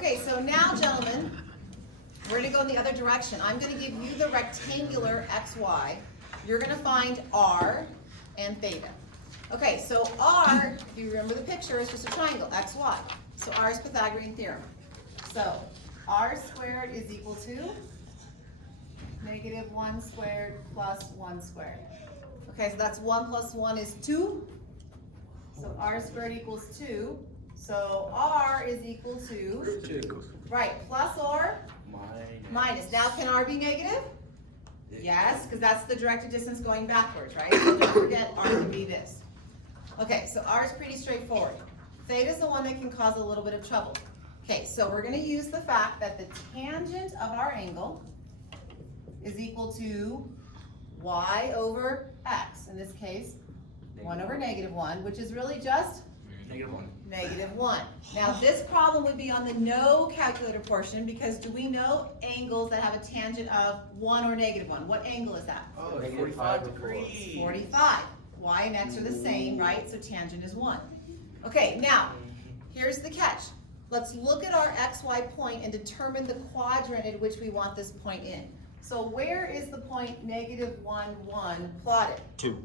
Okay, so now, gentlemen, we're gonna go in the other direction. I'm gonna give you the rectangular XY. You're gonna find R and theta. Okay, so R, if you remember the picture, is just a triangle, XY. So R is Pythagorean theorem. So R squared is equal to negative 1 squared plus 1 squared. Okay, so that's 1 plus 1 is 2. So R squared equals 2. So R is equal to, 2. right, plus or minus. Now can R be negative? Yes, because that's the directed distance going backwards, right? So don't forget R can be this. Okay, so R is pretty straightforward. Theta is the one that can cause a little bit of trouble. Okay, so we're going to use the fact that the tangent of our angle is equal to y over x. In this case, 1 over negative 1, which is really just negative 1. Now this problem would be on the no calculator portion because do we know angles that have a tangent of 1 or negative 1? What angle is that? Oh, negative 45 degrees. 45. Y and x are the same, right? So tangent is 1. Okay, now, here's the catch. Let's look at our xy point and determine the quadrant in which we want this point in. So where is the point negative 1, 1 plotted? 2.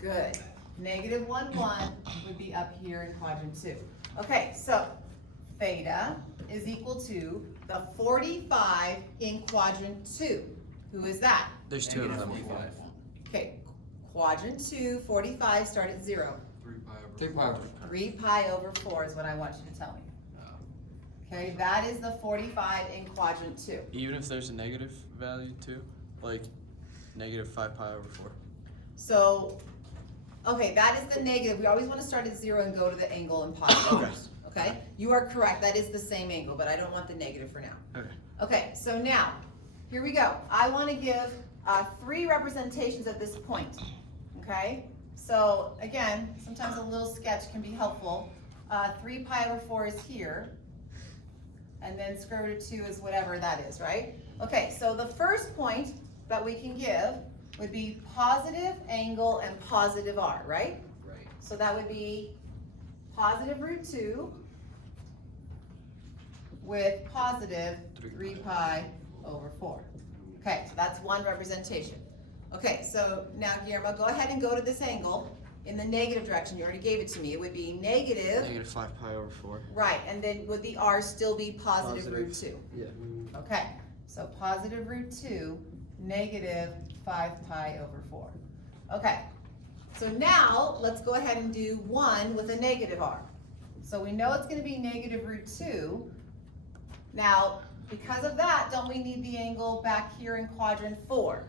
Good. Negative 1, 1 would be up here in quadrant 2. Okay, so theta is equal to the 45 in quadrant 2. Who is that? There's 2 of them. Okay, quadrant 2, 45, start at 0. 3 pi over 3 pi over 4 is what I want you to tell me. Okay, that is the 45 in quadrant 2. Even if there's a negative value too, like negative 5 pi over 4. So, okay, that is the negative. We always want to start at 0 and go to the angle and positive first. Okay, you are correct. That is the same angle, but I don't want the negative for now. Okay. Okay, so now, here we go. I want to give 3 representations of this point. Okay, so again, sometimes a little sketch can be helpful. 3 pi over 4 is here. And then square root of 2 is whatever that is, right? Okay, so the first point that we can give would be positive angle and positive r, right? Right. So that would be positive root 2 with positive 3 pi over 4. Okay, so that's one representation. Okay, so now Guillermo, go ahead and go to this angle in the negative direction. You already gave it to me. It would be negative. Negative 5 pi over 4. Right, and then would the r still be positive root 2? Yeah. Okay, so positive root 2, negative 5 pi over 4. Okay, so now let's go ahead and do 1 with a negative r. So we know it's going to be negative root 2. Now, because of that, don't we need the angle back here in quadrant 4?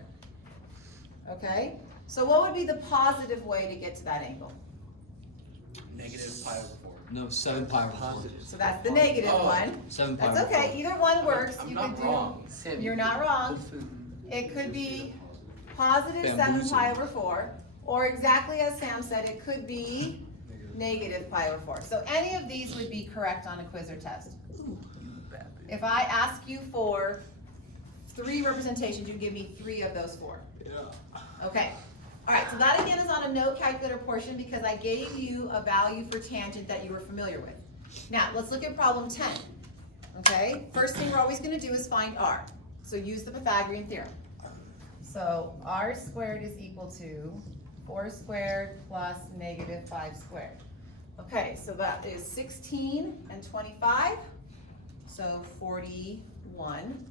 Okay, so what would be the positive way to get to that angle? Negative pi over 4. No, 7 pi over 4. So that's the negative one. 7 pi That's over okay, 4. either one works. I'm You not could wrong. do, you're not wrong. It could be positive 7 pi over 4, or exactly as Sam said, it could be negative pi over 4. So any of these would be correct on a quiz or test. If I ask you for 3 representations, you give me 3 of those 4. Yeah. Okay. All right, so that again is on a no calculator portion because I gave you a value for tangent that you were familiar with. Now, let's look at problem 10. Okay, first thing we're always going to do is find r. So use the Pythagorean theorem. So r squared is equal to 4 squared plus negative 5 squared. Okay, so that is 16 and 25, so 41.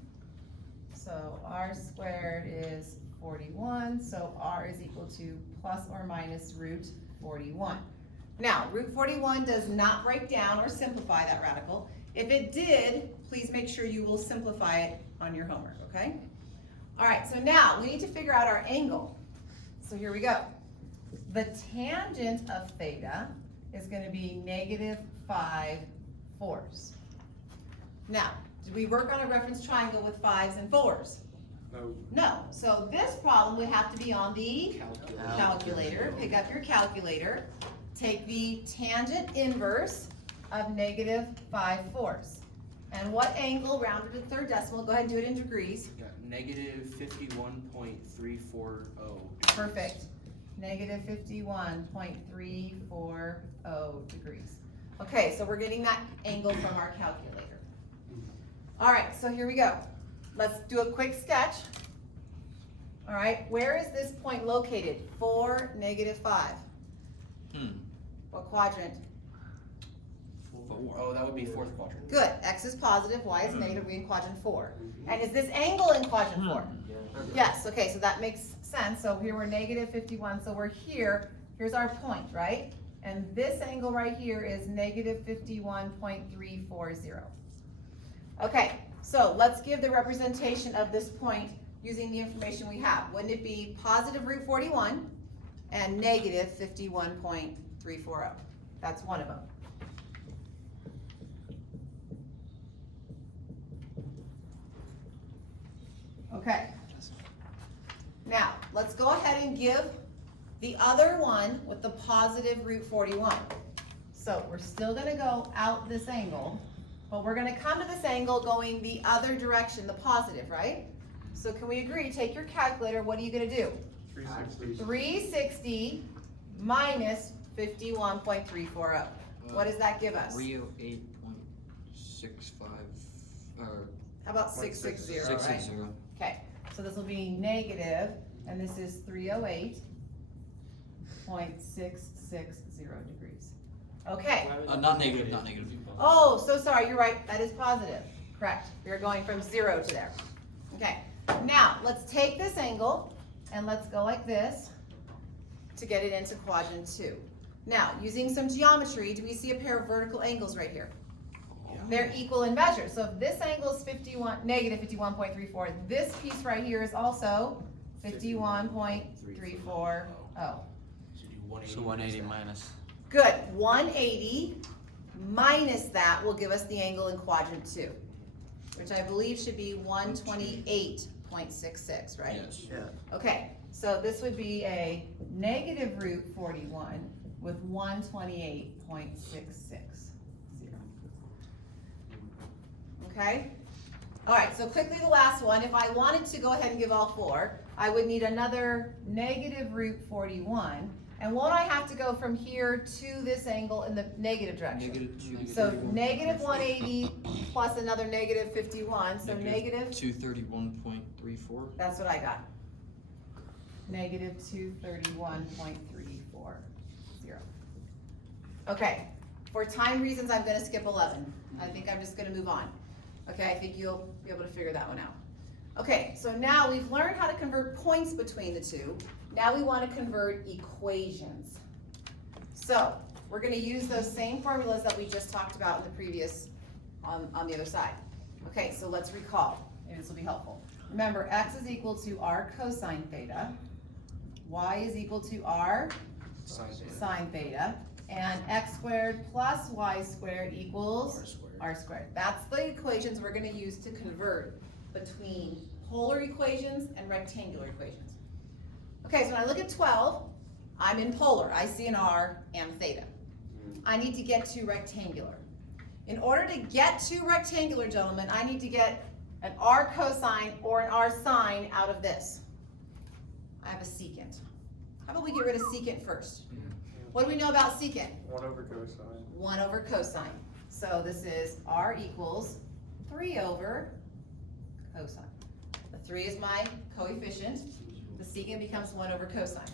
So r squared is 41, so r is equal to plus or minus root 41. Now, root 41 does not break down or simplify that radical. If it did, please make sure you will simplify it on your homework, okay? All right, so now we need to figure out our angle. So here we go. The tangent of theta is going to be negative 5 fourths. Now, did we work on a reference triangle with 5s and 4s? No. No, so this problem would have to be on the calculator. Pick up your calculator. Take the tangent inverse of negative 5 fourths. And what angle rounded to third decimal? Go ahead and do it in degrees. Yeah, negative 51.340. Perfect. Negative 51.340 degrees. Okay, so we're getting that angle from our calculator. All right, so here we go. Let's do a quick sketch. All right, where is this point located? 4, -5. What quadrant? Oh, that would be fourth quadrant. Good, X is positive, Y is negative, we're in quadrant 4. And is this angle in quadrant 4? Yes, okay, so that makes sense. So here we're -51, so we're here. Here's our point, right? And this angle right here is -51.340. Okay, so let's give the representation of this point using the information we have. Wouldn't it be positive root 41 and negative 51.340? That's one of them. Okay. Now, let's go ahead and give the other one with the positive root 41. So we're still gonna go out this angle, but we're gonna come to this angle going the other direction, the positive, right? So can we agree, take your calculator, what are you gonna do? 360. 360 minus 51.340. What does that give us? 308.65, How about 660, right? 660. Okay, so this will be negative, and this is 308.660 degrees. Okay. Not negative, not negative. Oh, so sorry, you're right, that is positive. Correct, we're going from 0 to there. Okay, now, let's take this angle, and let's go like this to get it into quadrant 2. Now, using some geometry, do we see a pair of vertical angles right here? They're equal in measure. So if this angle is negative 51.34, this piece right here is also 51.340. So 180 minus. Good, 180 minus that will give us the angle in quadrant 2, which I believe should be 128.66, right? Yes. Okay, so this would be a negative root 41 with 128.660. Okay? All right, so quickly the last one. If I wanted to go ahead and give all 4, I would need another negative root 41. And won't I have to go from here to this angle in the negative direction? Negative So negative 180 plus another negative 51, so negative, 231.34. that's what I got. Negative 231.340. Okay, for time reasons, I'm gonna skip 11. I think I'm just gonna move on. Okay, I think you'll be able to figure that one out. Okay, so now we've learned how to convert points between the two. Now we want to convert equations. So we're going to use those same formulas that we just talked about in the previous, on the other side. Okay, so let's recall. Maybe this will be helpful. Remember, x is equal to r cosine theta. Y is equal to r sine theta. And x squared plus y squared equals r squared. That's the equations we're going to use to convert between polar equations and rectangular equations. Okay, so when I look at 12, I'm in polar. I see an r and theta. I need to get to rectangular. In order to get to rectangular, gentlemen, I need to get an r cosine or an r sine out of this. I have a secant. How about we get rid of secant first? What do we know about secant? 1 over cosine. 1 over cosine. So this is r equals 3 over cosine. The 3 is my coefficient. The secant becomes 1 over cosine.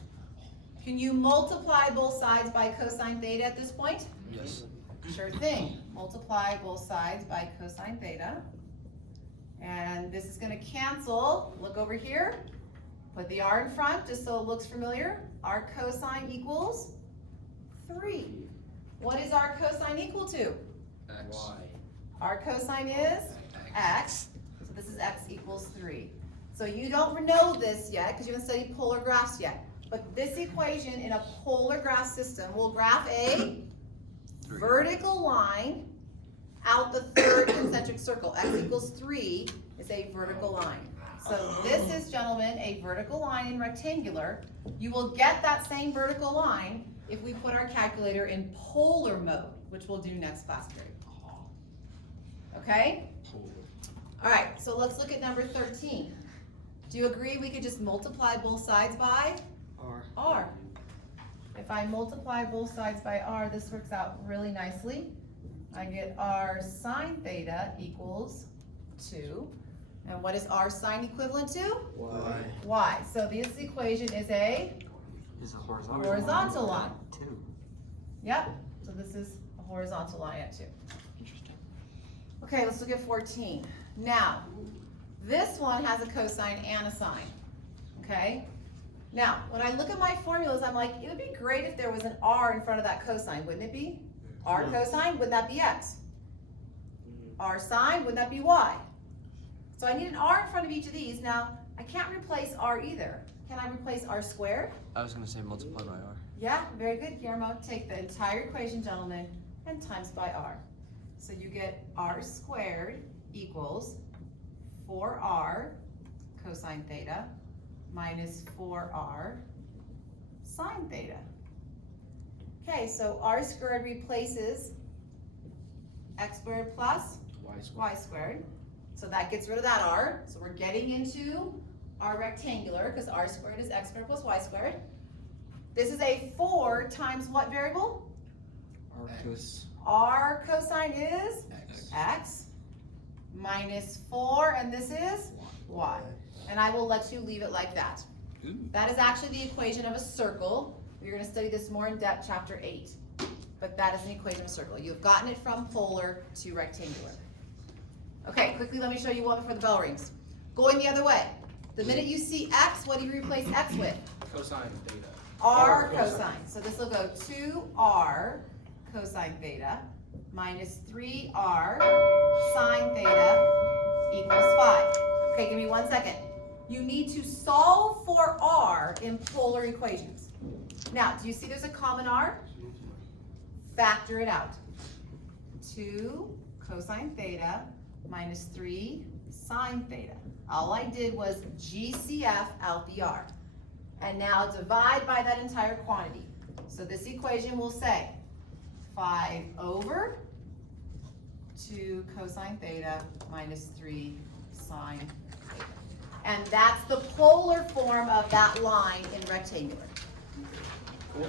Can you multiply both sides by cosine theta at this point? Yes. Sure thing. Multiply both sides by cosine theta. And this is going to cancel. Look over here. Put the r in front just so it looks familiar. R cosine equals 3. What is r cosine equal to? X. R cosine is x. So this is x equals 3. So you don't know this yet because you haven't studied polar graphs yet. But this equation in a polar graph system will graph a vertical line out the third concentric circle. X equals 3 is a vertical line. So this is, gentlemen, a vertical line in rectangular. You will get that same vertical line if we put our calculator in polar mode, which we'll do next class period. Okay? All right, so let's look at number 13. Do you agree we could just multiply both sides by r? If I multiply both sides by r, this works out really nicely. I get r sine theta equals 2. And what is r sine equivalent to? Y. Y. So this equation is a Is a horizontal. horizontal line. 2. Yep, so this is a horizontal line at 2. Interesting. Okay, let's look at 14. Now, this one has a cosine and a sine, okay? Now, when I look at my formulas, I'm like, it would be great if there was an r in front of that cosine, wouldn't it be? R cosine, wouldn't that be x? R sine, wouldn't that be y? So I need an r in front of each of these. Now, I can't replace r either. Can I replace r squared? I was gonna say multiply by r. Yeah, very good, Guillermo. Take the entire equation, gentlemen, and times by r. So you get r squared equals 4r cosine theta minus 4r sine theta. Okay, so r squared replaces x squared plus Y squared. y squared. So that gets rid of that r. So we're getting into our rectangular because r squared is x squared plus y squared. This is a 4 times what variable? R cos R cosine is X. x minus 4, and this is y. And I will let you leave it like that. Ooh. That is actually the equation of a circle. We're going to study this more in depth, chapter 8. But that is an equation of a circle. You've gotten it from polar to rectangular. Okay, quickly let me show you one before the bell rings. Going the other way. The minute you see x, what do you replace x with? Cosine theta. R cosine. So this will go 2r cosine theta minus 3r sine theta equals 5. Okay, give me 1 second. You need to solve for r in polar equations. Now, do you see there's a common r? Factor it out. 2 cosine theta minus 3 sine theta. All I did was GCF out the r. And now divide by that entire quantity. So this equation will say 5 over 2 cosine theta minus 3 sine theta. And that's the polar form of that line in rectangular. Cool.